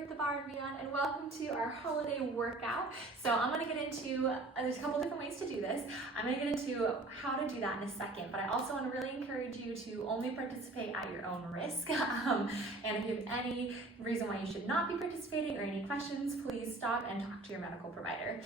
at the bar and beyond, and welcome to our holiday workout. So I'm going to get into, there's a couple different ways to do this. I'm going to get into how to do that in a second, but I also want to really encourage you to only participate at your own risk. And if you have any reason why you should not be participating or any questions, please stop and talk to your medical provider.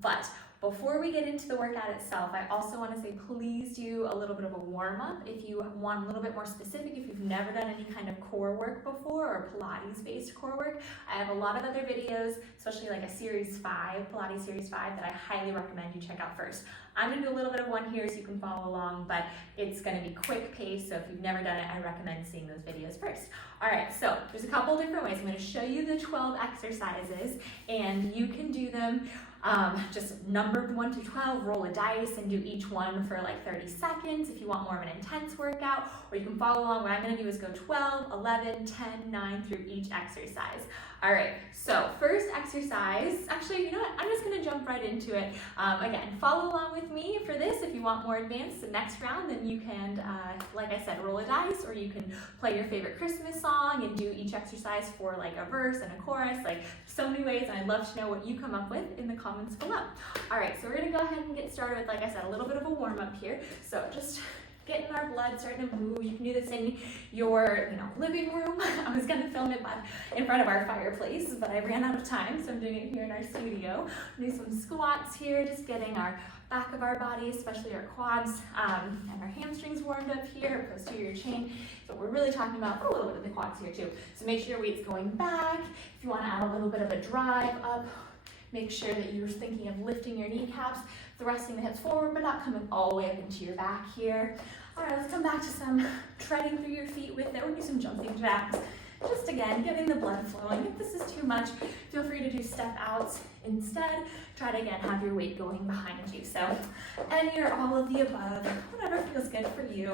But before we get into the workout itself, I also want to say please do a little bit of a warm-up if you want a little bit more specific, if you've never done any kind of core work before or Pilates-based core work. I have a lot of other videos, especially like a Series 5, Pilates Series 5, that I highly recommend you check out first. I'm going to do a little bit of one here so you can follow along, but it's going to be quick pace, so if you've never done it, I recommend seeing those videos first. Alright, so there's a couple different ways. I'm going to show you the 12 exercises, and you can do them just numbered 1 to 12, roll a dice and do each one for like 30 seconds if you want more of an intense workout, or you can follow along. What I'm going to do is go 12, 11, 10, 9 through each exercise. Alright, so first exercise, actually, you know what, I'm just going to jump right into it. Again, follow along with me for this. If you want more advanced the next round, then you can, like I said, roll a dice, or you can play your favorite Christmas song and do each exercise for like a verse and a chorus. Like, so many ways, and I'd love to know what you come up with in the comments below. Alright, so we're going to go ahead and get started with, like I said, a little bit of a warm-up here. So just getting our blood starting to move. You can do this in your living room. I was going to film it in front of our fireplace, but I ran out of time, so I'm doing it here in our studio. Do some squats here, just getting our back of our body, especially our quads, and our hamstrings warmed up here, posterior chain. So we're really talking about a little bit of the quads here too. So make sure your weight's going back. If you want to add a little bit of a drive up, make sure that you're thinking of lifting your kneecaps, thrusting the hips forward, but not coming all the way up into your back here. All right, let's come back to some treading through your feet with it. We'll do some jumping jacks. Just again, getting the blood flowing. If this is too much, feel free to do step outs instead. Try to again have your weight going behind you. So any or all of the above, whatever feels good for you.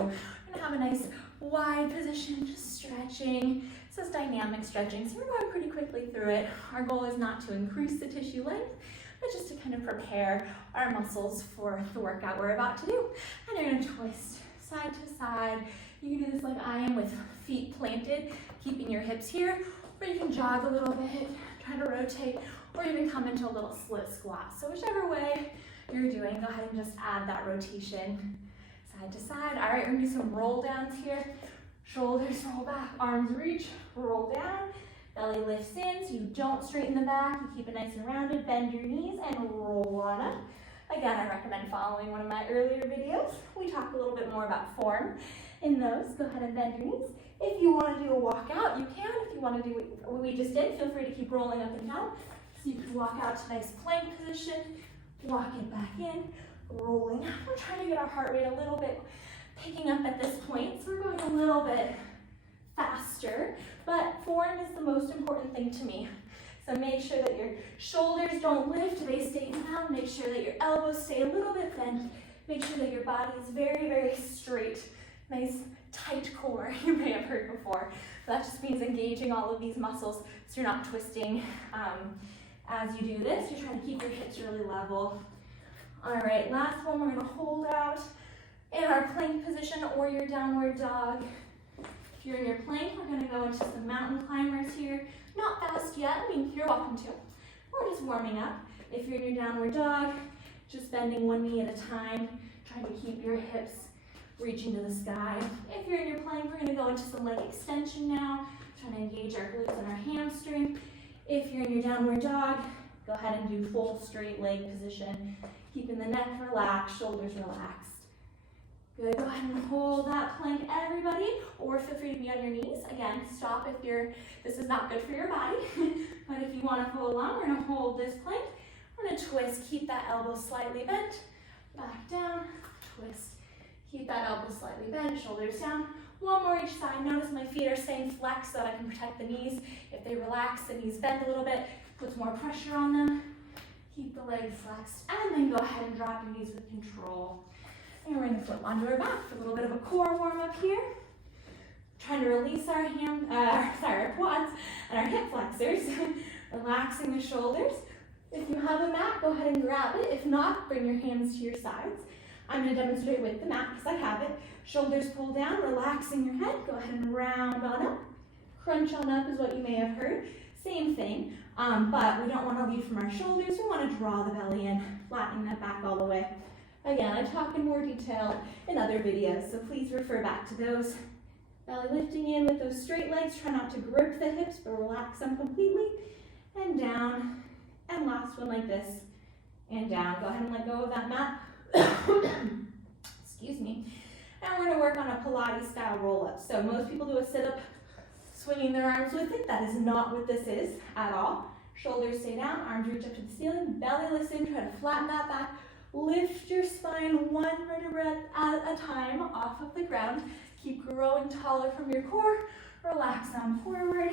We're gonna have a nice wide position, just stretching. This is dynamic stretching, so we're going pretty quickly through it. Our goal is not to increase the tissue length, but just to kind of prepare our muscles for the workout we're about to do. And you're gonna twist side to side. You can do this like I am with feet planted, keeping your hips here, or you can jog a little bit, try to rotate, or even come into a little split squat. So whichever way you're doing, go ahead and just add that rotation side to side. All right, we're gonna do some roll downs here. Shoulders roll back, arms reach, roll down, belly lifts in so you don't straighten the back, you keep it nice and rounded, bend your knees and roll on up. Again, I recommend following one of my earlier videos. We talk a little bit more about form in those. Go ahead and bend your knees. If you want to do a walkout, you can. If you want to do what we just did, feel free to keep rolling up and down. So you can walk out to nice plank position, walk it back in, rolling up. We're trying to get our heart rate a little bit picking up at this point, so we're going a little bit faster, but form is the most important thing to me. So make sure that your shoulders don't lift, they stay down. Make sure that your elbows stay a little bit bent. Make sure that your body is very, very straight. Nice, tight core, you may have heard before. So that just means engaging all of these muscles so you're not twisting as you do this. You're trying to keep your hips really level. All right, last one, we're gonna hold out in our plank position or your downward dog. If you're in your plank, we're gonna go into some mountain climbers here. Not fast yet, I mean, you're welcome to. We're just warming up. If you're in your downward dog, just bending one knee at a time, trying to keep your hips reaching to the sky. If you're in your plank, we're gonna go into some leg extension now, trying to engage our glutes and our hamstring. If you're in your downward dog, go ahead and do full straight leg position, keeping the neck relaxed, shoulders relaxed. Good, go ahead and hold that plank, everybody, or feel free to be on your knees. Again, stop if this is not good for your body, but if you want to follow along, we're gonna hold this plank. We're gonna twist, keep that elbow slightly bent, back down, twist, keep that elbow slightly bent, shoulders down. One more each side. Notice my feet are staying flexed so that I can protect the knees. If they relax, the knees bend a little bit, puts more pressure on them. Keep the legs flexed, and then go ahead and drop your knees with control. And we're going to flip onto our back for a little bit of a core warm up here. Trying to release our our quads and our hip flexors. Relaxing the shoulders. If you have a mat, go ahead and grab it. If not, bring your hands to your sides. I'm going to demonstrate with the mat because I have it. Shoulders pull down, relaxing your head. Go ahead and round on up. Crunch on up is what you may have heard. same thing, but we don't want to lead from our shoulders. We want to draw the belly in, flattening that back all the way. Again, I talk in more detail in other videos, so please refer back to those. Belly lifting in with those straight legs. Try not to grip the hips, but relax them completely. And down. And last one like this. And down. Go ahead and let go of that mat. Excuse me. And we're going to work on a Pilates style roll-up. So most people do a sit-up, swinging their arms with it. That is not what this is at all. Shoulders stay down, arms reach up to the ceiling, belly lifts in, try to flatten that back. Lift your spine one vertebra at a time off of the ground. Keep growing taller from your core. Relax down forward,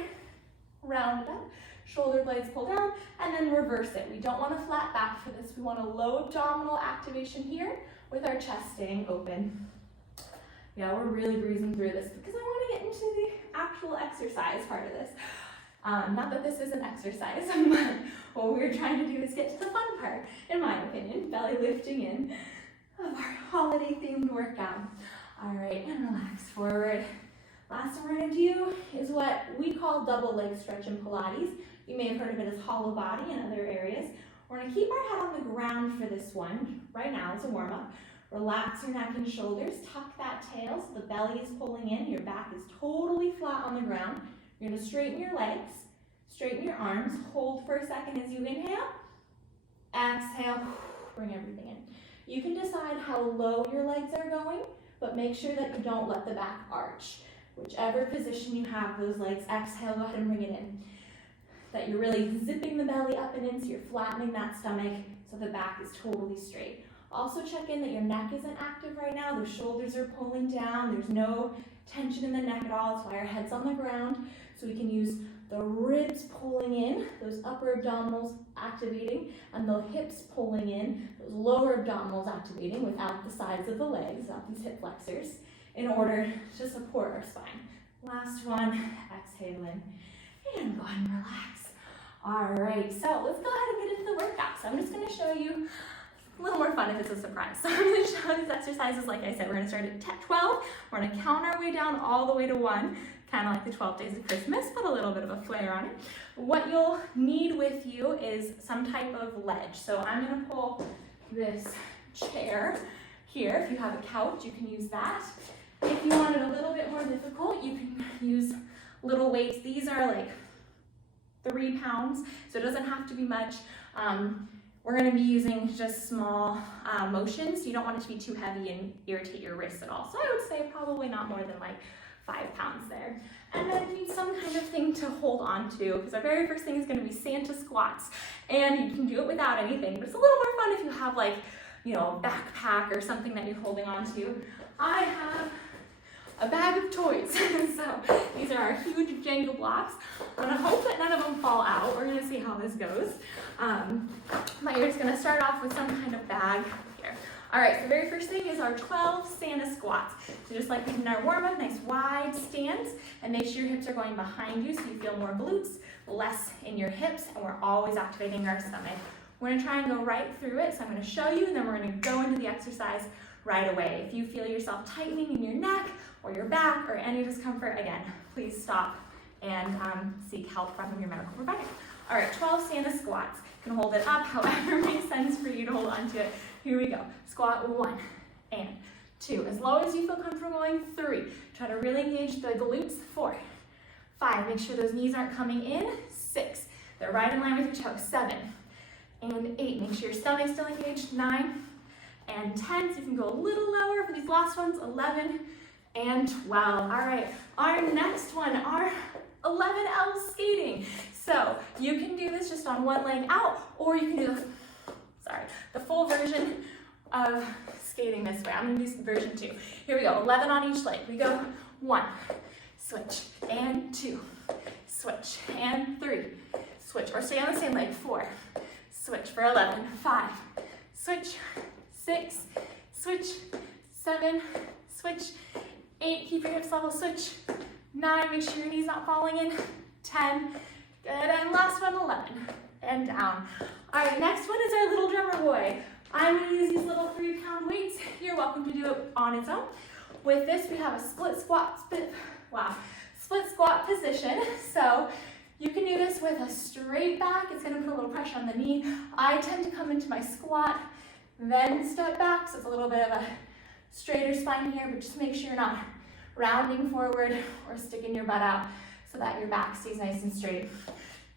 round it up. Shoulder blades pull down, and then reverse it. We don't want a flat back for this. We want a low abdominal activation here with our chest staying open. Yeah, we're really breezing through this because I want to get into the actual exercise part of this. Not that this is an exercise, but what we're trying to do is get to the fun part, in my opinion, belly lifting in of our holiday themed workout. All right, and relax forward. Last thing we're going to do is what we call double leg stretch in Pilates. You may have heard of it as hollow body in other areas. We're going to keep our head on the ground for this one. Right now, it's a warm-up. Relax your neck and shoulders. Tuck that tail so the belly is pulling in. Your back is totally flat on the ground. You're going to straighten your legs, straighten your arms. Hold for a second as you inhale. Exhale, bring everything in. You can decide how low your legs are going, but make sure that you don't let the back arch. Whichever position you have those legs, exhale, go ahead and bring it in. That you're really zipping the belly up and in, so you're flattening that stomach so the back is totally straight. Also check in that your neck isn't active right now. The shoulders are pulling down. There's no tension in the neck at all. That's why our head's on the ground. So we can use the ribs pulling in, those upper abdominals activating, and the hips pulling in, those lower abdominals activating without the sides of the legs, without these hip flexors, in order to support our spine. Last one, exhale in, and go ahead and relax. All right, so let's go ahead and get into the workout. So I'm just gonna show you a little more fun if it's a surprise. So I'm gonna show these exercises. Like I said, we're gonna start at 12. We're gonna count our way down all the way to 1, kind of like the 12 days of Christmas, but a little bit of a flair on it. What you'll need with you is some type of ledge. So I'm gonna pull this chair here. If you have a couch, you can use that. If you want it a little bit more difficult, you can use little weights. These are like 3 pounds, so it doesn't have to be much. We're going to be using just small motions. You don't want it to be too heavy and irritate your wrists at all. So I would say probably not more than like 5 pounds there. And then you need some kind of thing to hold on to, because our very first thing is going to be Santa squats. And you can do it without anything, but it's a little more fun if you have like, you know, a backpack or something that you're holding on to. I have a bag of toys. So these are our huge Jenga blocks. I'm gonna hope that none of them fall out. We're gonna see how this goes. But you're just gonna start off with some kind of bag here. All right, so the very first thing is our 12 Santa squats. So just like we did in our warm-up, nice wide stance, and make sure your hips are going behind you so you feel more glutes, less in your hips, and we're always activating our stomach. We're gonna try and go right through it. So I'm gonna show you, and then we're gonna go into the exercise right away. If you feel yourself tightening in your neck or your back or any discomfort, again, please stop and seek help from your medical provider. All right, 12 Santa squats. You can hold it up however makes sense for you to hold onto it. Here we go. Squat 1 and 2. As low as you feel comfortable going, 3. Try to really engage the glutes. 4, 5. Make sure those knees aren't coming in. 6. They're right in line with your toes. 7 and 8. Make sure your stomach's still engaged. 9 and 10. So you can go a little lower for these last ones. 11 and 12. All right, our next one, our 11 Elves skating. So you can do this just on one leg out, or you can do the full version of skating this way. I'm gonna do version 2. Here we go, 11 on each leg. We go 1, switch, and 2, switch, and 3, switch, or stay on the same leg. 4, switch for 11, 5, switch, 6, switch, 7, switch, 8, keep your hips level, switch, 9, make sure your knee's not falling in, 10, good, and last one, 11, and down. All right, next one is our little drummer boy. I'm gonna use these little 3-pound weights. You're welcome to do it on its own. With this, we have a split squat position. So you can do this with a straight back. It's gonna put a little pressure on the knee. I tend to come into my squat, then step back, so it's a little bit of a straighter spine here, but just make sure you're not rounding forward or sticking your butt out so that your back stays nice and straight.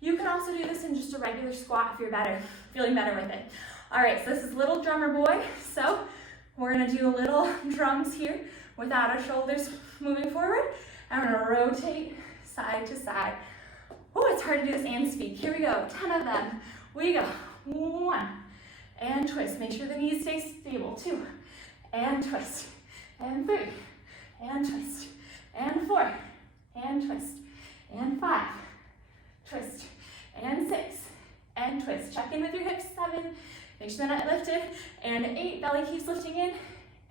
You can also do this in just a regular squat if you're feeling better with it. All right, so this is little drummer boy. So we're gonna do little drums here without our shoulders moving forward. And we're gonna rotate side to side. Oh, it's hard to do this and speak. Here we go, 10 of them. We go, 1, and twist. Make sure the knees stay stable. 2, and twist, and 3, and twist, and 4, and twist, and 5, twist, and 6, and twist. Check in with your hips. 7, make sure they're not lifted, and 8, belly keeps lifting in,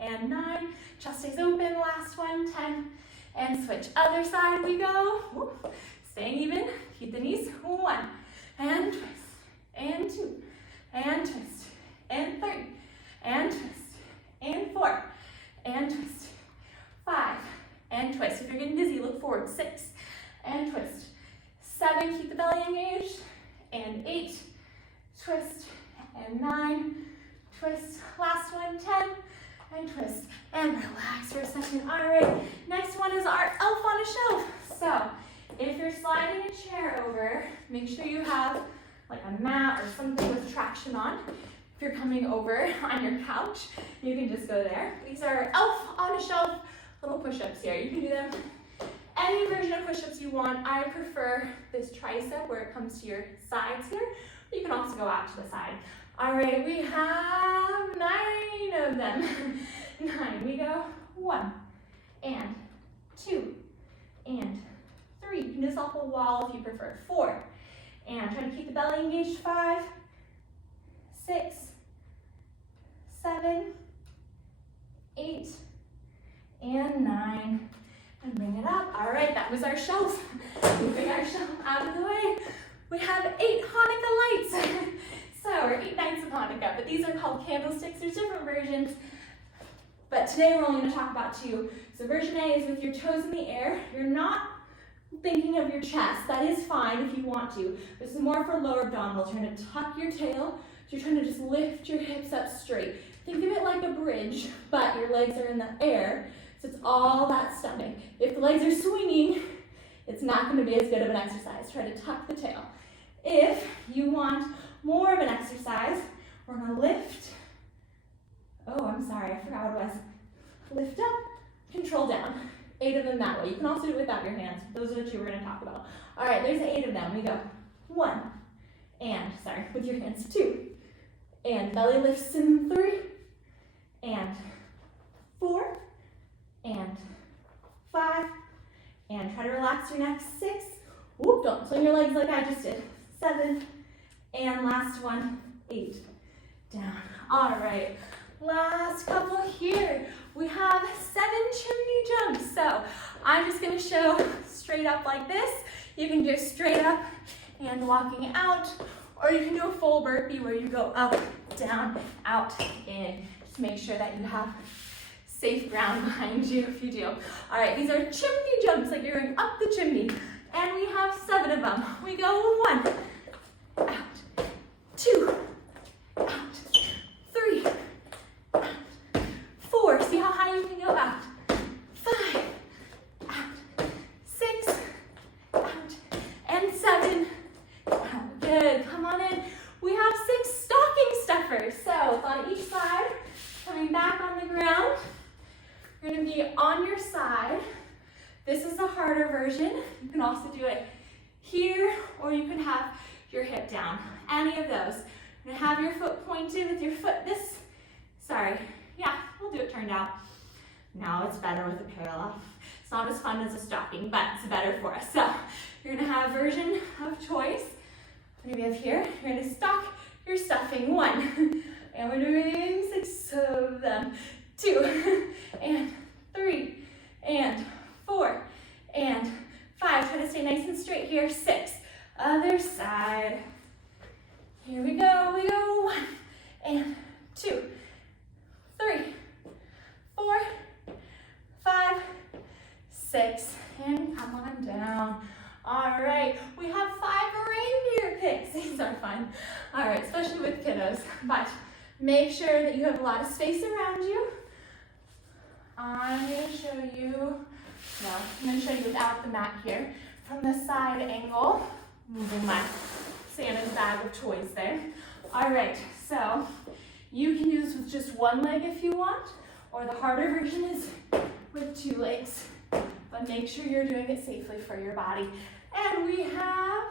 and 9, chest stays open. Last one, 10, and switch. Other side we go. Woo. Staying even, keep the knees. 1, and twist, and 2, and twist, and 3, and twist, and 4, and twist, 5, and twist. If you're getting dizzy, look forward. 6, and twist, 7, keep the belly engaged, and 8, twist, and 9, twist. Last one, 10, and twist, and relax for a second. All right, next one is our elf on a shelf. So if you're sliding a chair over, make sure you have like a mat or something with traction on. If you're coming over on your couch, you can just go there. These are elf on a shelf little push-ups here. You can do them any version of push-ups you want. I prefer this tricep where it comes to your sides here. You can also go out to the side. All right, we have 9 of them. 9, we go 1, and 2, and 3. You can do this off a wall if you prefer. 4, and try to keep the belly engaged. 5, 6, 7, 8, and 9. And bring it up. All right, that was our shelf. Moving our shelf out of the way. We have 8 Hanukkah lights. Or 8 nights of Hanukkah, but these are called candlesticks. There's different versions, but today we're only going to talk about 2. So version A is with your toes in the air. You're not thinking of your chest. That is fine if you want to. This is more for lower abdominals. You're going to tuck your tail, so you're trying to just lift your hips up straight. Think of it like a bridge, but your legs are in the air, so it's all that stomach. If the legs are swinging, it's not going to be as good of an exercise. Try to tuck the tail. If you want more of an exercise, we're gonna lift. Oh, I'm sorry, I forgot what it was. Lift up, control down. 8 of them that way. You can also do it without your hands. Those are the 2 we're gonna talk about. All right, there's 8 of them. We go 1, and, with your hands. 2, and belly lifts in 3, and 4, and 5, and try to relax your neck. 6, whoop, don't swing your legs like I just did. 7, and last one, 8, down. All right, last couple here. We have 7 chimney jumps. So I'm just gonna show straight up like this. You can do straight up and walking out, or you can do a full burpee where you go up, down, out, in. Just make sure that you have safe ground behind you if you do. All right, these are chimney jumps, like you're going up the chimney. And we have 7 of them. We go 1, out, 2, out, 3, out, 4. See how high you can go out. 5, out, 6, out, and 7, out. Good, come on in. We have 6 stocking stuffers. So on each side, coming back on the ground. You're gonna be on your side. This is the harder version. You can also do it here, or you can have your hip down. Any of those. You're gonna have your foot pointed with your foot we'll do it turned out. Now it's better with a parallel. It's not as fun as a stocking, but it's better for us. So you're gonna have version of choice. What do we have here? You're gonna stock your stuffing. 1, and we're doing 6 of them. 2, and 3, and 4, and 5. Try to stay nice and straight here. 6. Other side. Here we go. We go 1, and 2, 3, 4, 5, 6, and come on down. All right. We have 5 reindeer fun. All right, especially with kiddos. But make sure that you have a lot of space around you. I'm going to show you without the mat here. From the side angle, moving my Santa's bag of toys there. All right, so you can do this with just one leg if you want, or the harder version is with 2 legs. But make sure you're doing it safely for your body. And we have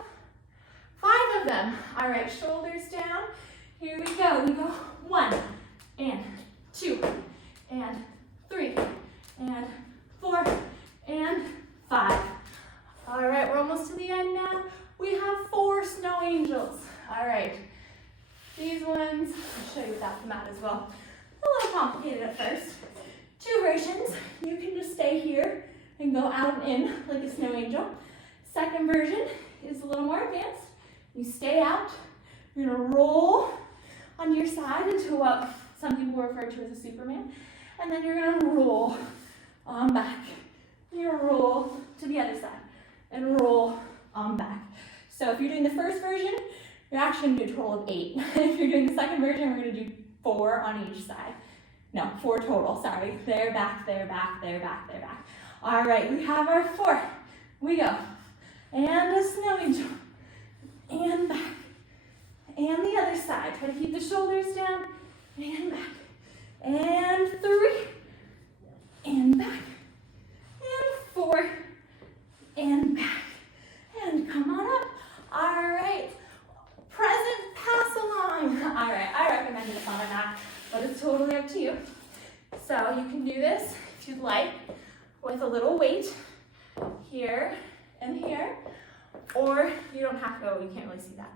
5 of them. All right, shoulders down. Here we go. We go 1 and 2 and 3 and 4 and 5. All right, we're almost to the end now. We have 4 snow angels. All right, these ones, I'll show you without the mat as well. A little complicated at first. 2 versions. You can just stay here and go out and in like a snow angel. Second version is a little more advanced. You stay out. You're gonna roll onto your side into what some people refer to as a Superman. And then you're gonna roll on back. You're gonna roll to the other side and roll on back. So if you're doing the first version, you're actually gonna do a total of 8. If you're doing the second version, we're gonna do 4 on each side. No, 4 total, sorry. There, back, there, back, there, back, there, back. All right, we have our 4. We go. And a snow angel. And back. And the other side. Try to keep the shoulders down. And back. And 3. And back. And 4. And back. And come on up. All right. Present pass along. All right, I recommend this on a mat, but it's totally up to you. So you can do this if you'd like with a little weight here and here, or you don't have to, you can't really see that.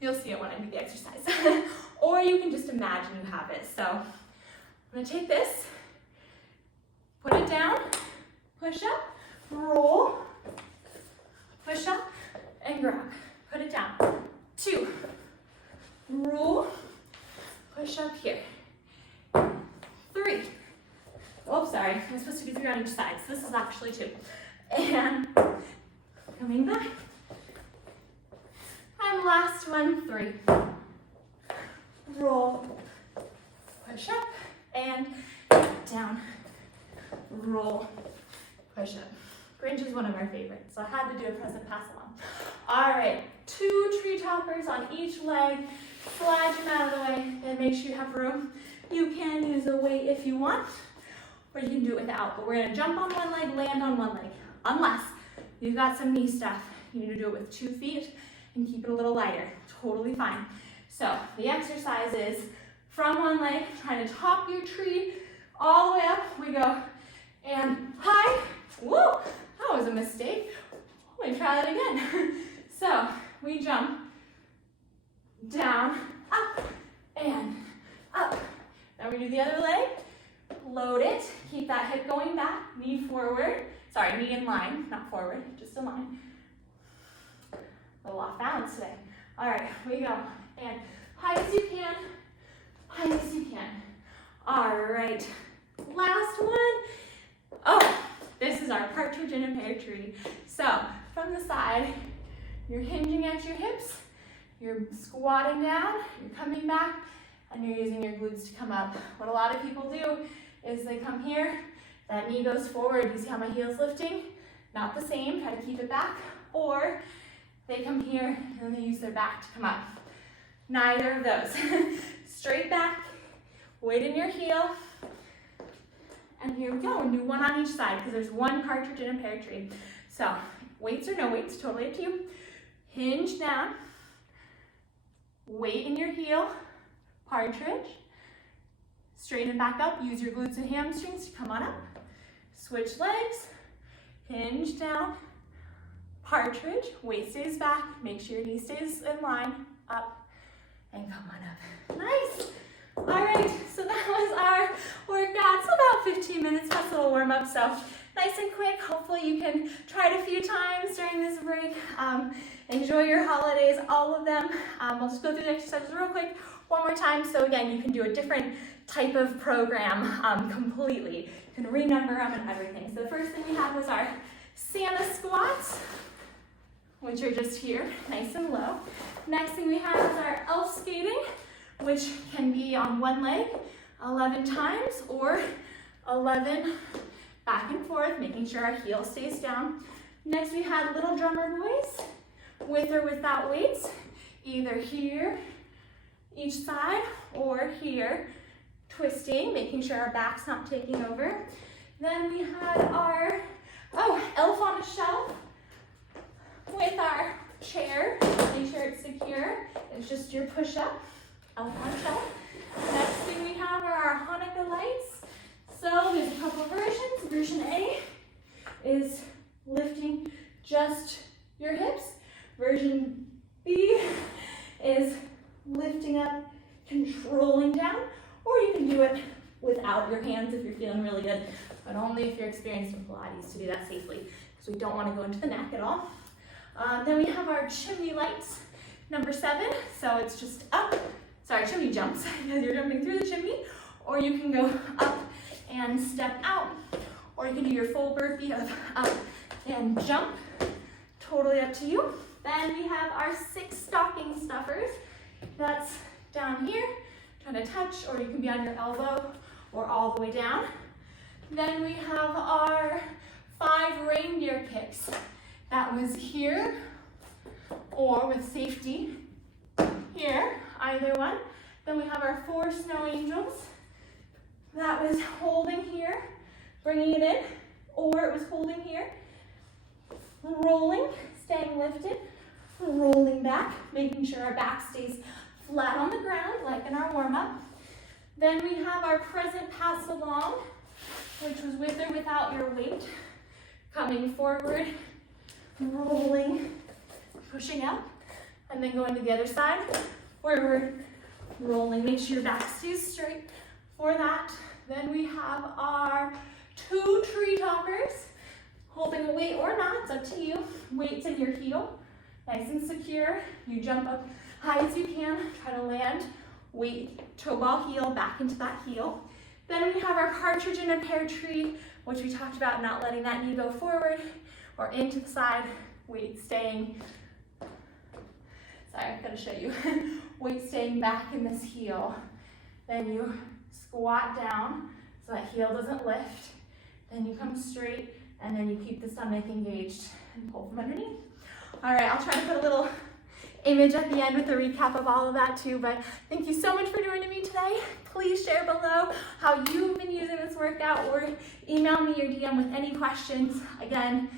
You'll see it when I do the exercise. Or you can just imagine you have it. So I'm gonna take this, put it down, push up, roll, push up, and grab. Put it down. 2, roll, push up here. 3, oh, sorry, I'm supposed to do 3 on each side, so this is actually 2. And coming back. And last one, 3. Roll, push up, and down. Roll, push up. Grinch is one of our favorites, so I had to do a present pass along. All right, 2 tree toppers on each leg. Slide your mat out of the way, and make sure you have room. You can use a weight if you want, or you can do it without, but we're gonna jump on one leg, land on one leg, unless you've got some knee stuff. You need to do it with 2 feet and keep it a little lighter. Totally fine. So the exercise is from one leg, trying to top your tree all the way up. We go and high. Whoa, that was a mistake. Let me try that again. So we jump down, up, and up. Then we do the other leg. Load it. Keep that hip going back. Knee forward. Sorry, knee in line, not forward, just in line. A little off balance today. All right, we go. And high as you can. High as you can. All right. Last one. Oh, this is our partridge in a pear tree. So from the side, you're hinging at your hips. You're squatting down. You're coming back. And you're using your glutes to come up. What a lot of people do is they come here, that knee goes forward. You see how my heel's lifting? Not the same, try to keep it back. Or they come here and they use their back to come up. Neither of those. Straight back, weight in your heel. And here we go, and do 1 on each side because there's 1 partridge in a pear tree. So weights or no weights, totally up to you. Hinge down, weight in your heel, partridge. Straighten it back up, use your glutes and hamstrings to come on up. Switch legs, hinge down, partridge, weight stays back, make sure your knee stays in line, up, and come on up. Nice. All right, so that was our workout. It's about 15 minutes, plus a little warm up, so nice and quick. Hopefully you can try it a few times during this break. Enjoy your holidays, all of them. I'll just go through the exercises real quick one more time. So again, you can do a different type of program completely. You can renumber them and everything. So the first thing we had was our Santa squats. which are just here, nice and low. Next thing we have is our elf skating, which can be on one leg 11 times or 11 back and forth, making sure our heel stays down. Next we had little drummer boys, with or without weights, either here, each side, or here, twisting, making sure our back's not taking over. Then we had our, elf on a shelf with our chair. Make sure it's secure. It's just your push-up, elf on a shelf. Next thing we have are our Hanukkah lights. So there's a couple versions. Version A is lifting just your hips. Version B is lifting up, controlling down, or you can do it without your hands if you're feeling really good, but only if you're experienced in Pilates to do that safely, because we don't want to go into the neck at all. Then we have our chimney lights, number 7. So it's just up, chimney jumps, because you're jumping through the chimney, or you can go up and step out, or you can do your full burpee of up and jump, totally up to you. Then we have our 6 stocking stuffers. That's down here, trying to touch, or you can be on your elbow or all the way down. Then we have our 5 reindeer kicks. That was here, or with safety here, either one. Then we have our 4 snow angels. That was holding here, bringing it in, or it was holding here, rolling, staying lifted, rolling back, making sure our back stays flat on the ground, like in our warm-up. Then we have our present pass along, which was with or without your weight, coming forward, rolling, pushing up, and then going to the other side, forward, rolling. Make sure your back stays straight for that. Then we have our 2 tree toppers, holding a weight or not, it's up to you. Weights in your heel, nice and secure. You jump up high as you can, try to land, weight, toe ball heel, back into that heel. Then we have our partridge in a pear tree, which we talked about not letting that knee go forward or into the side, weight staying, I've got to show you, weight staying back in this heel. Then you squat down so that heel doesn't lift. Then you come straight, and then you keep the stomach engaged and pull from underneath. All right, I'll try to put a little image at the end with a recap of all of that too, but thank you so much for joining me today. Please share below how you've been using this workout, or email me or DM with any questions. Again,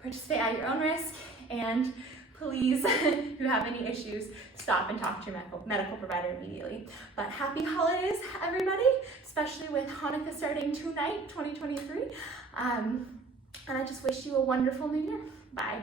participate at your own risk, and please, if you have any issues, stop and talk to your medical provider immediately. But happy holidays, everybody, especially with Hanukkah starting tonight, 2023. And I just wish you a wonderful new year. Bye.